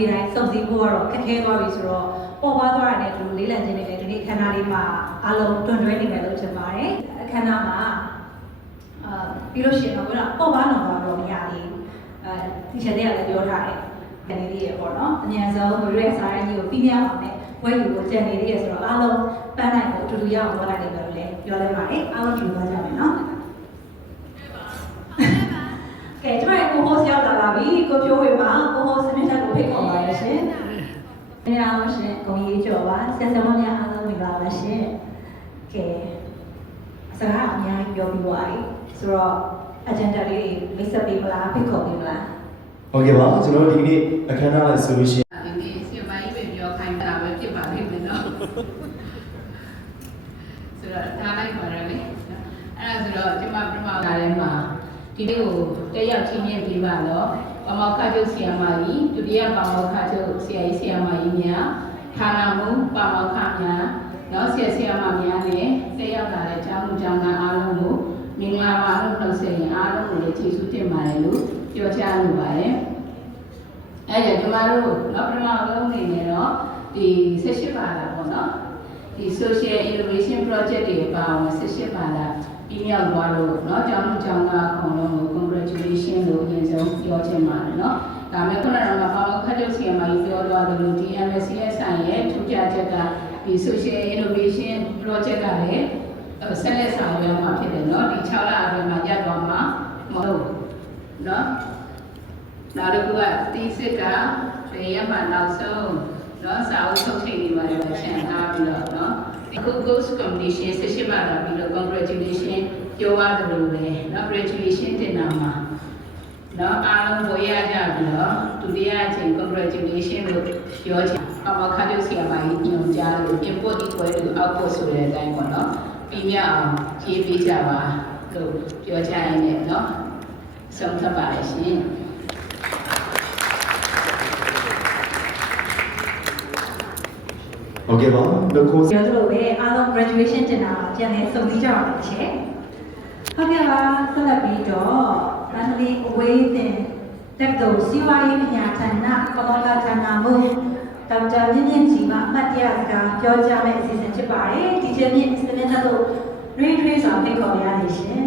နေ့တိုင်းစုံစည်းဖို့ကတော့ခက်ခဲသွားပြီဆိုတော့ပေါ်ပါသွားတဲ့သူလေးလံချင်းတွေလည်းဒီနေ့ခန္ဓာလေးမှာအားလုံးတွန်တွဲနေမယ်လို့ထင်ပါတယ်အခမ်းအနားမှာအာပြီးလို့ရှိရင်တော့ဘယ်တော့ပေါ်ပါတော့တော့မရသေးဘူးအဲဒီချက်တွေကလည်းပြောထားတယ်ကနေသေးရပေါ့နော်အញ្ញံဆုံးဘရွေးစားရင်းကြီးကိုပြီးမြောက်အောင်နဲ့ဝယ်ယူကိုကြံနေသေးရဆိုတော့အားလုံးပန်းနိုင်ကိုအတူတူရအောင်သွားနိုင်တယ်လို့လည်းပြောလိုက်ပါတယ်အားလုံးကြိုးစားကြမယ်နော်ကဲကျွန်တော်ကိုဟောရောက်လာပါပြီကိုဖြိုးဝေမှာကိုဟောစနစ်တက်ကိုဖိတ်ခေါ်ပါ ရရှင်။မင်္ဂလာပါရှင်။ကိုကြီးကျော်ပါဆရာဆရာမများအားလုံးမင်္ဂလာပါရှင်။ကဲအစကားအများကြီးပြောပြီးသွားပြီ။ဆိုတော့ agenda လေးမိတ်ဆက်ပေးမလားဖိတ်ခေါ်ပေးမလားဟုတ်ကဲ့ပါကျွန်တော်တို့ဒီနေ့အခမ်းအနားနဲ့ဆိုလို့ရှိရင်ဒီနေ့စီမံရေးပဲပြောခိုင်းတာပဲဖြစ်ပါလိမ့်မယ်နော်ဆိုတော့ထားလိုက်ပါရလေအဲ့ဒါဆိုတော့ဒီမှာပြမလာထဲမှာဒီနေ့ကိုတက်ရောက်ချင်းချင်းပြပါတော့ ပမောက္ခချုပ်ဆီယမကြီးဒုတိယပမောက္ခချုပ်ဆရာကြီးဆီယမကြီးများဌာနမှုပမောက္ခများနော်ဆရာဆီယမများနဲ့တက်ရောက်လာတဲ့ကျောင်းသူကျောင်းသားအားလုံးကိုမင်္ဂလာပါလို့နှုတ်ဆက်ရင်အားလုံးကိုလည်းကျေးဇူးတင်ပါတယ်လို့ပြောချင်လိုပါတယ်အဲ့ဒါကျွန်တော်တို့နောက်ပထမဆုံးအနေနဲ့တော့ဒီ18ပါတာပေါ့နော်ဒီ social innovation project တွေပါအောင်18ပါတာ ပြီးမြောက်သွားလို့เนาะကျောင်းကျောင်းသားအကုန်လုံးကို congratulation လို့အရင်ဆုံးပြောချင်ပါတယ်เนาะဒါမဲ့ခုနကဘာလို့ခက်တဲ့ဆီယမကြီးပြောသွားတယ်လို့ဒီ MSCS ဆိုင်ရဲ့ထူးခြားချက်ကဒီ social innovation project ကလည်းဆက်လက်ဆောင်ရွက်မှာဖြစ်တယ်เนาะဒီ6လအတွင်းမှာရပ်သွားမှာမဟုတ်เนาะ နောက်တစ်ခုကတီးစစ်ကရေရမှနောက်ဆုံးเนาะစာအုပ်ထုတ်ချိန်တွေပါတယ်ရှင်းထားပြီးတော့เนาะ အခု ghost competition ဆက်ရှိပါလာပြီးတော့ congratulation ပြောရတယ်လို့ပဲเนาะ graduation တင်တာမှာเนาะအားလုံးပေါ်ရကြပြီးတော့ဒုတိယအချိန် congratulation လို့ပြောချင်အမခါကျဆရာမကြီးညွှန်ကြားလို့ input equal to output ဆိုတဲ့အတိုင်းပေါ့เนาะပြီးမြအောင်ရေးပေးကြပါလို့ပြောချင်ရင်လည်းเนาะဆုံးသတ်ပါလေရှင် ဟုတ်ကဲ့ပါလို့ကိုပြောသလိုပဲအားလုံး graduation တင်တာပြန်လဲစုံစည်းကြပါမယ်ရှင်ဟုတ်ကဲ့ပါဆက်လက်ပြီးတော့တန်လီအဝေးတင်တက်တော်စီဝါရေးပညာဌာနကမောလာဌာနမှုဒေါက်တာမြင့်မြင့်ကြီးမှအမှတ်တရစကားပြောကြားမယ့်အစီအစဉ်ဖြစ်ပါတယ်ဒီချက်မြင့်စနစ်တက်တို့ read read ဆောင်ဖိတ်ခေါ်ရရရှင်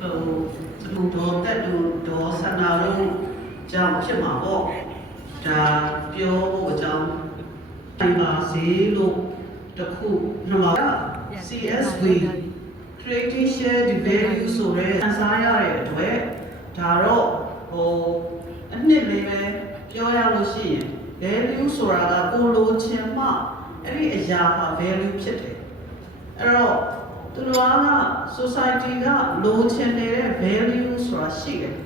ဟိုသူတို့တက်သူဒေါ်ဆန္ဒလုံး ကြောင့်ဖြစ်မှာပေါ့ဒါပြောဖို့အကြောင်းဒီပါစေလို့တခုနှစ်ပါး CSV creating share the value ဆိုရဲအစားရတဲ့အတွက်ဒါတော့ဟိုအနှစ်လေးပဲပြောရလို့ရှိရင် value ဆိုတာကကိုလိုချင်မှအဲ့ဒီအရာဟာ value ဖြစ်တယ်အဲ့တော့သူတို့က society ကလိုချင်နေတဲ့ value ဆိုတာရှိတယ်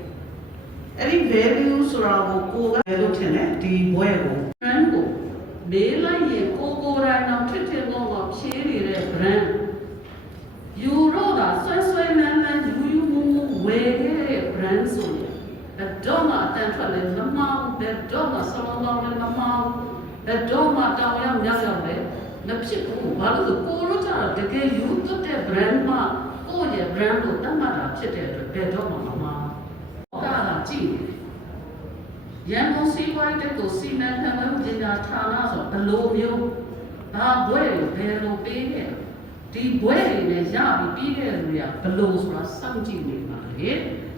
အဲ့ဒီ value ဆိုတာကိုကိုယ်ကဘယ်လိုထင်လဲဒီဘွဲကို brand ကိုမေးလိုက်ရင်ကိုကိုယ်တိုင်တော့ဖြစ်ဖြစ်လို့တော့ဖြေးနေတဲ့ brand ယူရိုတာဆွဲဆွဲလန်းလန်းယူယူမူမူဝယ်ခဲ့တဲ့ brand ဆိုရင်ဘယ်တော့မှအတန်ထွက်လည်းမမောင်းဘယ်တော့မှစလုံးတော့လည်းမမောင်းဘယ်တော့မှတောင်ရောက်မြောက်ရောက်လည်းမဖြစ်ဘူးဘာလို့လဲကိုရိုတာတကယ်ယူသွတ်တဲ့ brand မှကိုယ့်ရဲ့ brand ကိုတတ်မှတ်တာဖြစ်တဲ့အတွက်ဘယ်တော့မှမမောင်း ဒါကကြည့်ရန်ကုန်စီးပွားရေးတက်ကိုစီမံခန့်ခွဲပညာဌာနဆိုဘယ်လိုမျိုးဘာဘွဲကိုဘယ်လိုပေးခဲ့လဲဒီဘွဲတွေနဲ့ရပြီးပြီးတဲ့လူတွေကဘလို့ဆိုတာစောင့်ကြည့်နေပါလေ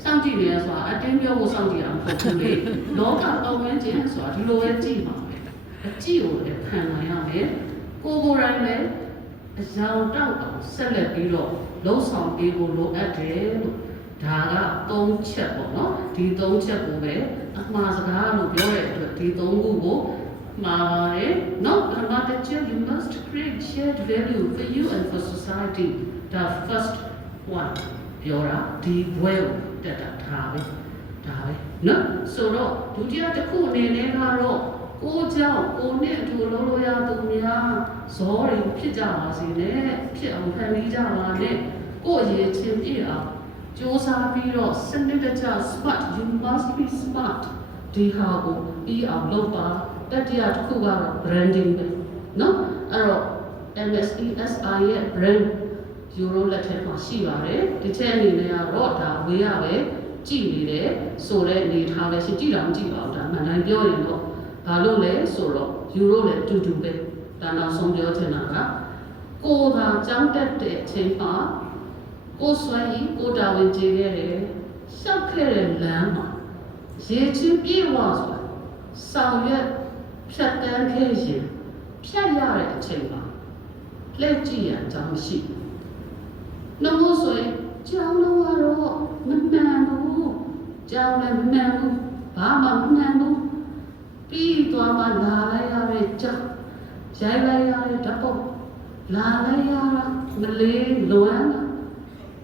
စောင့်ကြည့်နေရဆိုတာအတင်းပြောဖို့စောင့်ကြည့်အောင်မဟုတ်ဘူးလေလောကပတ်ဝန်းကျင်ဆိုတာဒီလိုပဲကြည့်ပါပဲအကြည့်ကိုလည်းခံနိုင်ရမယ်ကိုယ်ကိုယ်တိုင်လည်းအကြောင်တောက်အောင်ဆက်လက်ပြီးတော့လှုပ်ဆောင်ပေးဖို့လိုအပ်တယ်လို့ ဒါက၃ချက်ပေါ့နော်ဒီ၃ချက်ကိုပဲအမှားစကားလို့ပြောတဲ့အတွက်ဒီ၃ခုကိုမှားပါတယ်နော်ပထမတစ်ချက် you must create shared value for you and for society the first one ပြောတာဒီဘွဲကိုတက်တာဒါပဲဒါပဲနော်ဆိုတော့ဒုတိယတစ်ခုအနေနဲ့ကတော့ကိုကြောင့်ကိုနဲ့အတူလုံးလို့ရသူများဇောတွေဖြစ်ကြပါစေနဲ့ဖြစ်အောင်ဖန်တီးကြပါနဲ့ကိုရဲ့ချင်းပြည့်အောင် စ조사ပြီးတော့စနစ်တကျ smart you must be smart ဒီဟာကိုပြီးအောင်လုပ်ပါတတိယတစ်ခုကတော့ branding ပဲเนาะအဲ့တော့ MSESI ရဲ့ brand ယူရိုလက်ထက်မှာရှိပါတယ်ဒီချက်အနေနဲ့ကတော့ဒါဝေးရပဲကြည်နေတယ်ဆိုတဲ့အနေထားပဲရှိကြည့်တော့မကြည့်ပါဘူးဒါမှန်တိုင်းပြောရင်တော့ဘာလို့လဲဆိုတော့ယူရိုလည်းတူတူပဲဒါနောက်ဆုံးပြောချင်တာကကိုယ်သာကြောင်းတက်တဲ့အချိန်မှာ ကိုယ်ဆွဲရင်ကိုယ်တာဝန်ကျေခဲ့တယ်ရှောက်ခဲ့တဲ့လမ်းမှာရေချင်းပြေဝဆိုတာဆောင်ရွက်ဖြတ်တန်းခဲ့ရင်ဖြတ်ရတဲ့အချိန်မှာလက်ကြည့်ရအကြောင်းရှိတယ်နှမိုးဆိုရင်ကြောင်းတော့ကတော့မမှန်ဘူးကြောင်းလည်းမမှန်ဘူးဘာမှမမှန်ဘူးပြီးသွားမှလာလိုက်ရတဲ့ကြောင်းရိုက်လိုက်ရတဲ့ဓာတ်ပုံလာလိုက်ရတာမလေးလွမ်းတာ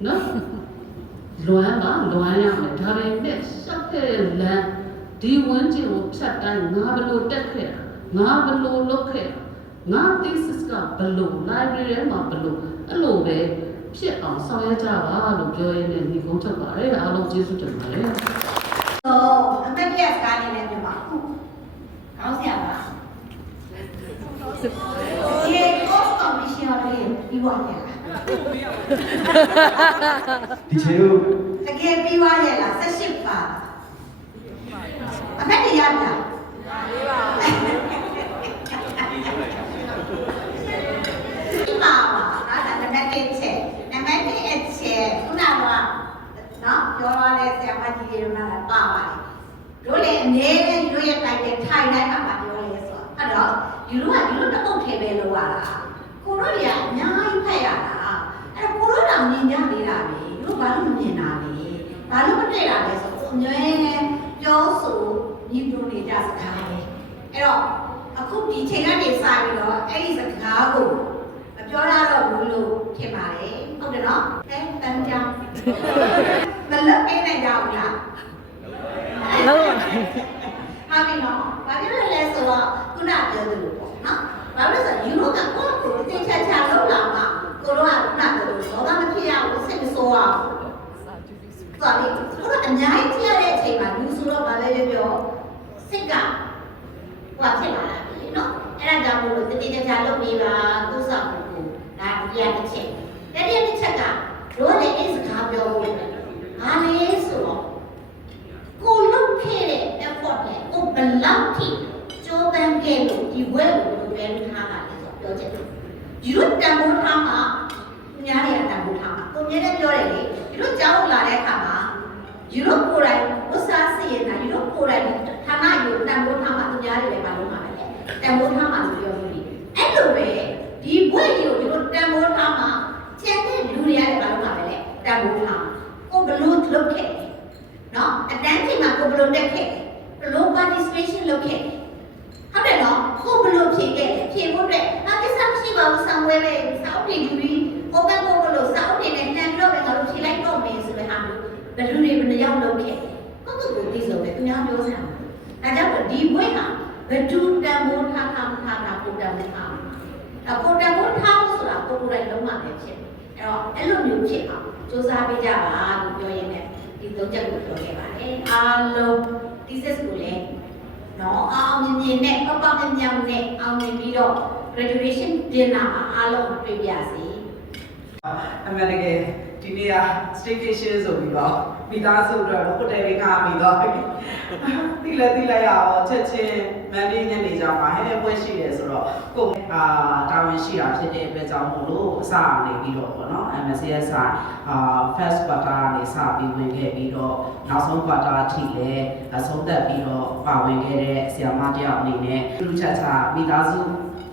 နော်လွမ်းပါလွမ်းရမယ်ဒါပေမဲ့ရှောက်တဲ့လမ်းဒီဝန်းကျင်ကိုဖြတ်တိုင်းငါဘလို့တက်ခဲ့တာငါဘလို့လုပ်ခဲ့တာငါ thesis ကဘလို့ library ထဲမှာဘလို့အဲ့လိုပဲဖြစ်အောင်ဆောင်ရွက်ကြပါလို့ပြောရင်းနဲ့ညီကုန်းချက်ပါတယ်အားလုံးကျေးဇူးတင်ပါတယ်ဆိုအမတ်ရစကားလေးနဲ့ပြောပါကောင်းစရာပါဒီ cost commission လေးပြီးသွားရဲ့လား ဒီချေတို့တကယ်ပြီးသွားရဲ့လား18ပါအမတ်ရရလားဒီမှာပါနော်ဒါနံပါတ်1ချက်နံပါတ်2အချက်ခုနကနော်ပြောရတဲ့ဆရာမကြီးတွေကတော့ပါပါတယ်တို့လည်းအနေနဲ့တို့ရဲ့တိုင်တဲ့ထိုင်တိုင်းမှာမပြောလဲဆိုတော့အဲ့တော့ယူလို့ကယူလို့တစ်ပုတ်ထဲပဲလိုရတာကိုတို့တွေကအများကြီးဖတ်ရတာ အဲ့တော့ကိုတို့တောင်မြင်ကြနေတာလေတို့ဘာလို့မမြင်တာလဲဘာလို့မတွေ့တာလဲဆိုတော့အမြဲပြောဆိုညီတို့နေကြစကားလေအဲ့တော့အခုဒီချိန်ကနေစပြီးတော့အဲ့ဒီစကားကိုမပြောရတော့ဘူးလို့ထင်ပါတယ်ဟုတ်တယ်နော်အဲတန်ကြောင်မလွတ်ပေးနိုင်ကြဘူးလားလုံးဝဟာပြီနော်ဘာဖြစ်လို့လဲဆိုတော့ခုနပြောသလိုပေါ့နော်ဘာလို့လဲဆိုတော့ယူရိုကကိုယ့်ကိုယ်သိချာချာလုပ်လာမှကိုတို့ကခုနပြောသလိုတော့မဖြစ်ရဘူးစိတ်မဆိုးရဘူး သွားပြီကိုတို့အများကြီးကြည့်ရတဲ့အချိန်မှာလူဆိုတော့ဗာလဲပြောစိတ်ကဟိုဖြစ်လာတာပြီနော်အဲ့ဒါကြောင့်မို့လို့တတိတခြားလုပ်ပြီးပါသူ့ဆောင်ကိုဒါဒုတိယတစ်ချက်တတိယတစ်ချက်ကတို့လည်းအဲ့စကားပြောဖို့ပဲဘာလဲဆိုတော့ကိုလုပ်ခဲ့တဲ့ effort နဲ့ကိုဘယ်လောက်ထိကြိုးပမ်းခဲ့လို့ဒီဘွဲကိုလုပ်ရထားတာလဲဆိုတော့ပြောချက်ဒီလိုတန်ဖိုးထားမှာသူများတွေကတန်ဖိုးထားမှာကိုမြဲတမ်းပြောတယ်လေဒီလိုကြောင်းလာတဲ့အခါမှာယူရိုကိုယ်တိုင်ဝတ်စားစီရင်တာယူရိုကိုယ်တိုင်ဌာနယူတန်ဖိုးထားမှာသူများတွေလည်းမလုပ်မှာပဲတန်ဖိုးထားမှာလို့ပြောလို့ဒီအဲ့လိုပဲဒီဘွဲကြီးကိုဒီလိုတန်ဖိုးထားမှာကျန်တဲ့လူတွေကလည်းမလုပ်မှာပဲလေတန်ဖိုးထား ကိုဘလို့လုပ်ခဲ့နော်အတန်းချိန်မှာကိုဘလို့တက်ခဲ့ဘလို့ participation လုပ်ခဲ့ဟုတ်တယ်နော်ကိုဘလို့ဖြေခဲ့ဖြေဖို့အတွက်ဟာကိစ္စမရှိပါဘူးဆောင်ဝဲပဲစောင်းနေယူပြီး open ဖို့လို့စောင်းနေနဲ့နှံပြီးတော့ပဲငါတို့ဖြေလိုက်တော့မယ်ဆိုတဲ့ဟာမျိုးဘယ်သူတွေဘယ်နှယောက်လုပ်ခဲ့ကိုယ့်ကိုယ်ကိုသိဆုံးတယ်သူများပြောစရာမလိုဒါကြောင့်ဒီဘွဲဟာဘယ်သူတန်ဖိုးထားထားထားတာကိုတန်ဖိုးထားအကိုတန်ဖိုးထားဖို့ဆိုတာကိုကိုယ်တိုင်လုံးဝလည်းဖြစ်အဲ့တော့အဲ့လိုမျိုးဖြစ်အောင် စူးစမ်းပေးကြပါလို့ပြောရင်းနဲ့ဒီသုံးချက်ကိုပြောခဲ့ပါတယ်အားလုံး thesis ကိုလည်းနော်အောင်မြင်မြင်နဲ့ပပမြင်မြင်နဲ့အောင်မြင်ပြီးတော့ graduation dinner မှာအားလုံးတွေ့ပြစီအမှန်တကယ်ဒီနေ့က staycation ဆိုပြီးတော့မိသားစုတို့တော့ဟိုတယ်လေးငှားပြီးတော့တိလက်တိလိုက်ရအောင်ချက်ချင်း မန်လေးညနေကြမှာဟဲ့ပွဲရှိတယ်ဆိုတော့ကိုယ်အာတာဝန်ရှိတာဖြစ်တဲ့အတွက်ကြောင့်မို့လို့အစအနေပြီးတော့ပေါ့နော် MSCS အာ first quarter ကနေစပြီးဝင်ခဲ့ပြီးတော့နောက်ဆုံး quarter အထိလည်းအဆုံးသက်ပြီးတော့ပါဝင်ခဲ့တဲ့ဆရာမတယောက်အနေနဲ့လူချက်ချမိသားစု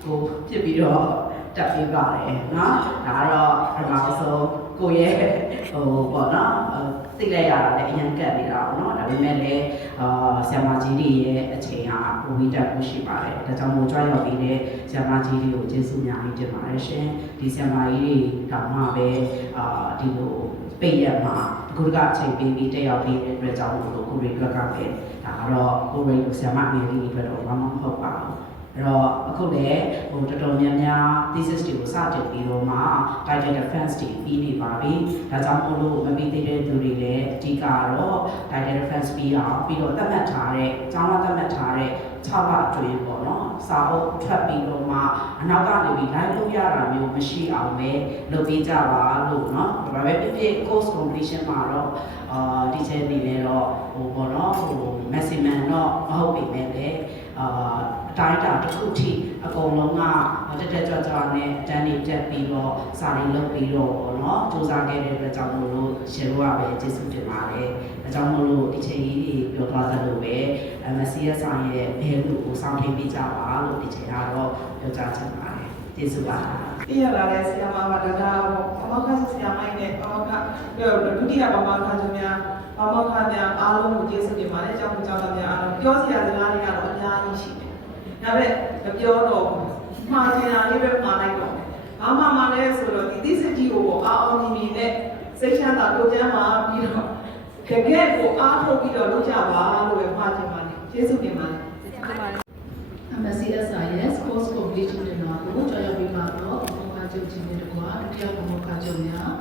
ကိုဖြစ်ပြီးတော့တက်ပေးပါတယ်နော်ဒါကတော့ပထမဆုံးကိုရဲ့ဟိုပေါ့နော် သိလိုက်ရတာလည်းအရင်ကတ်နေတာပေါ့နော်ဒါပေမဲ့လည်းအာဆရာမကြီးတွေရဲ့အချိန်ဟာပုံပြီးတက်ဖို့ရှိပါတယ်ဒါကြောင့်မို့ကြွရောက်ပြီးတဲ့ဆရာမကြီးတွေကိုကျေးဇူးများကြီးတင်ပါတယ်ရှင်ဒီဆရာမကြီးတွေတောင်မှပဲအာဒီလိုပိတ်ရက်မှာအခုတကအချိန်ပေးပြီးတက်ရောက်ပြီးတဲ့အတွက်ကြောင့်မို့လို့ကိုရီအတွက်ကပဲဒါကတော့ကိုရီဆရာမအငယ်လေးတွေအတွက်တော့ဘာမှမဟုတ်ပါဘူး အဲ့တော့အခုလည်းဟိုတော်တော်များများ thesis တွေကိုစတင်ပြီးတော့မှ title defense တွေပြီးနေပါပြီ။ဒါကြောင့်မို့လို့မပြီးသေးတဲ့သူတွေလည်းအဓိကတော့ title defense ပြီးအောင်ပြီးတော့သတ်မှတ်ထားတဲ့ကျောင်းသားသတ်မှတ်ထားတဲ့6ပါတွင်ပေါ့နော်။စာအုပ်ထွက်ပြီးတော့မှအနောက်ကနေပြီး line လုပ်ရတာမျိုးမရှိအောင်ပဲလုပ်ပေးကြပါလို့နော်။ဒါပဲဖြစ်ဖြစ် course completion မှာတော့အာဒီချက်နေလဲတော့ဟိုပေါ့နော်ဟို maximum တော့မဟုတ်ပေမဲ့လည်းအာ တိုင်းအတာတစ်ခုထိအကုန်လုံးကတက်တက်ကြွကြွနဲ့တန်းနေတက်ပြီးတော့စာရင်းလုပ်ပြီးတော့ပေါ့နော်စူးစမ်းခဲ့တဲ့အတွက်ကြောင့်မို့လို့ရှင်တို့ကပဲကျေးဇူးတင်ပါတယ်အဲကြောင့်မို့လို့ဒီချိန်ကြီးတွေပြောသွားသလိုပဲ MSCS ဆိုင်ရဲ့ value ကိုစောင့်ထိန်ပေးကြပါလို့ဒီချိန်ကတော့ပြောကြားချင်ပါတယ်ကျေးဇူးပါပြရလာတဲ့ဆရာမကဒါဒါပေါ့ဘာမခဆရာမိုင်းနဲ့ဘာမခဒုတိယဘာမခဆိုများဘာမခများအားလုံးကိုကျေးဇူးတင်ပါတယ်အကြောင်းကြောင့်များအားလုံးပြောစရာစကားတွေကတော့အများကြီးရှိတယ်။ ဒါပေမဲ့မပြောတော့မှားနေတာလေးပဲမှားလိုက်တော့ဘာမှမလဲဆိုတော့ဒီသိစကြီးကိုအာအောင်ညီညီနဲ့စိတ်ချမ်းသာကိုကျမ်းမာပြီးတော့တကယ်ကိုအားထုတ်ပြီးတော့လုပ်ကြပါလို့ပဲမှားချင်ပါတယ်ကျေးဇူးတင်ပါတယ် MSCSIS course completion တင်တော့ကိုကြော်ရောက်ပြီးမှတော့ဘုံကကျုပ်ချင်းတွေတကွာဒုတိယဘုံကကျုပ်များ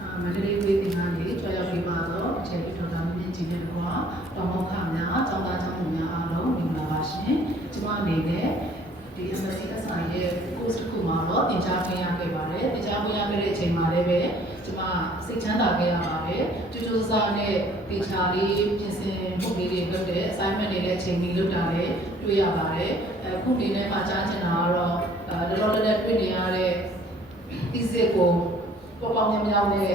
အာမန္တလေးဝေးတင်ကနေကြော်ရောက်ပြီးမှတော့အခြေပြုတော် ဒီ MSCSI ရဲ့ course တစ်ခုမှာတော့သင်ကြားခွင့်ရခဲ့ပါတယ်သင်ကြားခွင့်ရခဲ့တဲ့အချိန်မှာလည်းပဲကျွန်မစိတ်ချမ်းသာခဲ့ရပါတယ်ကြိုးကြိုးစားနဲ့တေချာလေးပြင်ဆင်မှုလေးတွေလုပ်တဲ့ assignment တွေနဲ့အချိန်မီလုပ်တာလည်းတွေ့ရပါတယ်အခုဒီနေ့မှာကြားချင်တာကတော့အဲတော်တော်လေးတွေ့နေရတဲ့ဒီစစ်ကိုပေါ်ပေါင်းများများနဲ့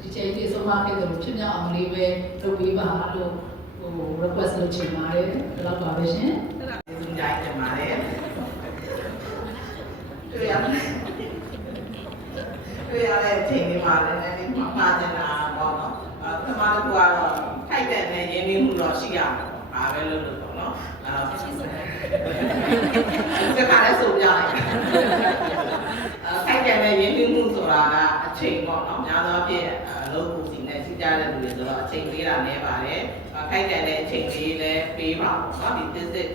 ဒီချိန်ကြီးဆုံးမခဲ့တယ်လို့ဖြစ်မြောက်အောင်လေးပဲလုပ်ပေးပါလို့ဟို request လုပ်ချင်ပါတယ်ဒီလောက်ပါပဲရှင်ကျေးဇူးကြိုက်တင်ပါတယ် တွေ့ရမယ်တွေ့ရတဲ့အချိန်လေးမှာလည်းနည်းနည်းမှားတင်တာပေါ့နော်အဲပထမတစ်ခုကတော့ထိုက်တဲ့နဲ့ရင်းနှီးမှုတော့ရှိရမှာပေါ့ဒါပဲလို့လို့ပေါ့နော်အဲဒီကလည်းဆိုပြလိုက်အဲထိုက်တဲ့နဲ့ရင်းနှီးမှုဆိုတာကအချိန်ပေါ့နော်များသောအားဖြင့်အလုပ်ကိုစီနဲ့စီကြတဲ့လူတွေဆိုတော့အချိန်ပေးတာနည်းပါတယ်ထိုက်တဲ့နဲ့အချိန်ပေးလည်းပေးပါပေါ့နော်ဒီ visit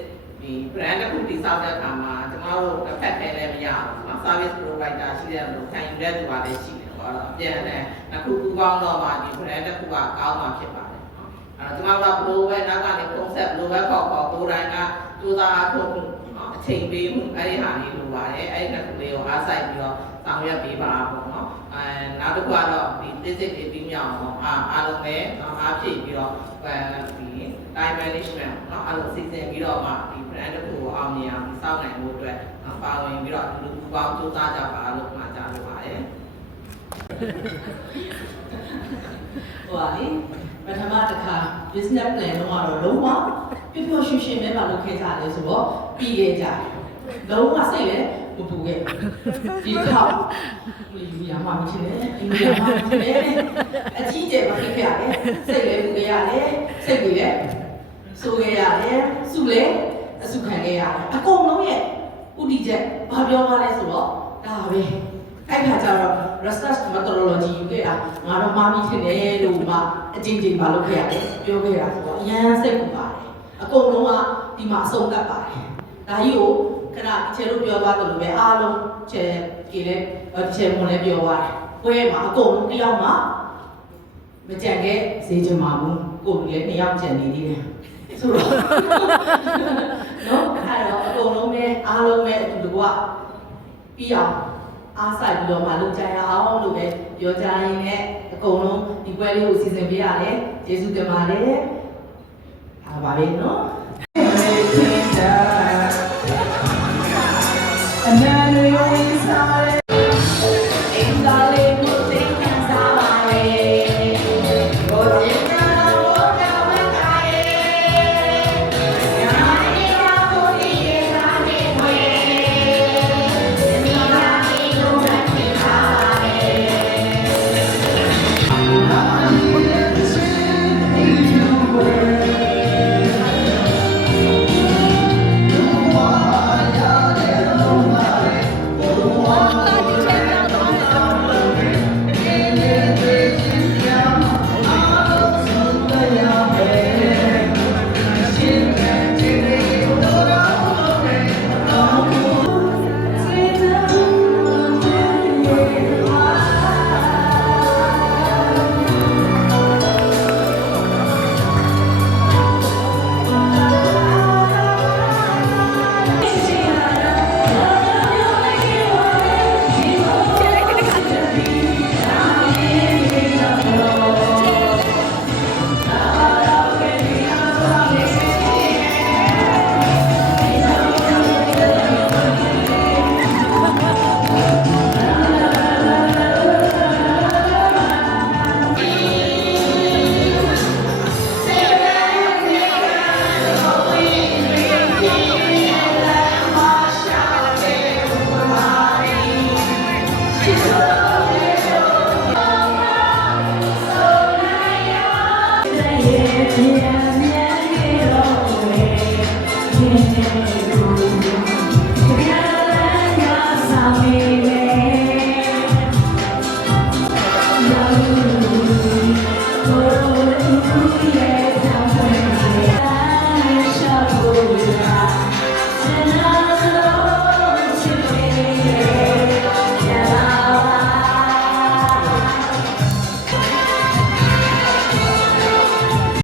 ဒီ brand တစ်ခုတည်ဆောက်တဲ့အခါမှာကျမတို့တစ်ဖက်ထဲလည်းမရဘူးเนาะ service provider ရှိတဲ့လူခံယူတဲ့သူကလည်းရှိတယ်ပေါ့တော့အပြန်နဲ့အခုကူပေါင်းတော့မှဒီ brand တစ်ခုကကောင်းမှဖြစ်ပါတယ်เนาะအဲတော့ကျမတို့ကဘလိုပဲနောက်ကနေ concept ဘလိုပဲခေါ်ခေါ်ကိုယ်တိုင်ကစူးစမ်းအားထုတ်မှုเนาะအချိန်ပေးမှုအဲ့ဒီဟာလေးလိုပါတယ်အဲ့ဒီတစ်ခုလေးကိုအားစိုက်ပြီးတော့ဆောင်ရွက်ပေးပါပေါ့เนาะအဲ နောက်တစ်ခုကတော့ဒီ physics တွေပြီးမြောက်အောင်အားအားလုံးပဲเนาะအားဖြည့်ပြီးတော့အဲဒီ time management เนาะအဲ့လိုစီစဉ်ပြီးတော့မှဒီ brand တစ်ခုကိုအောင်မြင်အောင်စောင့်နိုင်ဖို့အတွက်နော်ပါဝင်ပြီးတော့လူလူပေါင်းစူးစမ်းကြပါလို့မှာကြားလိုပါတယ် ဟိုပါလေပထမတစ်ခါ business plan တော့ကတော့လုံးဝပြပြရွှင်ရွှင်ပဲမလုပ်ခဲ့ကြတယ်ဆိုတော့ပြီးခဲ့ကြတယ်လုံးဝစိတ်လည်း မပူခဲ့ဒီခေါက်လူယူရမှာမချင်နဲ့လူရမှာမချင်နဲ့အကြီးကျယ်မဖြစ်ခဲ့ရတယ်စိတ်လည်းပူခဲ့ရတယ်စိတ်ကြီးလည်းစိုးခဲ့ရတယ်စုလည်းအစုခံခဲ့ရတယ်အကုန်လုံးရဲ့ဥတီချက်ဘာပြောမှလဲဆိုတော့ဒါပဲအဲ့ခါကျတော့ research methodology ယူခဲ့တာငါတော့မှားပြီးဖြစ်တယ်လို့မှအချင်းချင်းမလုပ်ခဲ့ရတယ်ပြောခဲ့တာဆိုတော့အရန်စိတ်ပူပါတယ်အကုန်လုံးကဒီမှာအဆုံးသတ်ပါတယ်ဒါကြီးကို ခဏချေတို့ပြောသွားတယ်လို့ပဲအားလုံးချေကြီးလဲချေမွန်လဲပြောသွားတယ်ပွဲမှာအကုန်လုံးတယောက်မှမကြံခဲ့စေချင်ပါဘူးကိုယ်လည်းနှစ်ယောက်ကြံနေသေးတယ်ဆိုတော့နော်အဲ့တော့အကုန်လုံးပဲအားလုံးပဲအတူတကွပြီးအောင်အားဆိုင်ပြီးတော့မှလုပ်ကြရအောင်လို့ပဲပြောကြရင်းနဲ့အကုန်လုံးဒီပွဲလေးကိုစီစဉ်ပေးရတယ်ကျေးဇူးတင်ပါတယ်အားပါပဲနော် And then we always have Yeah.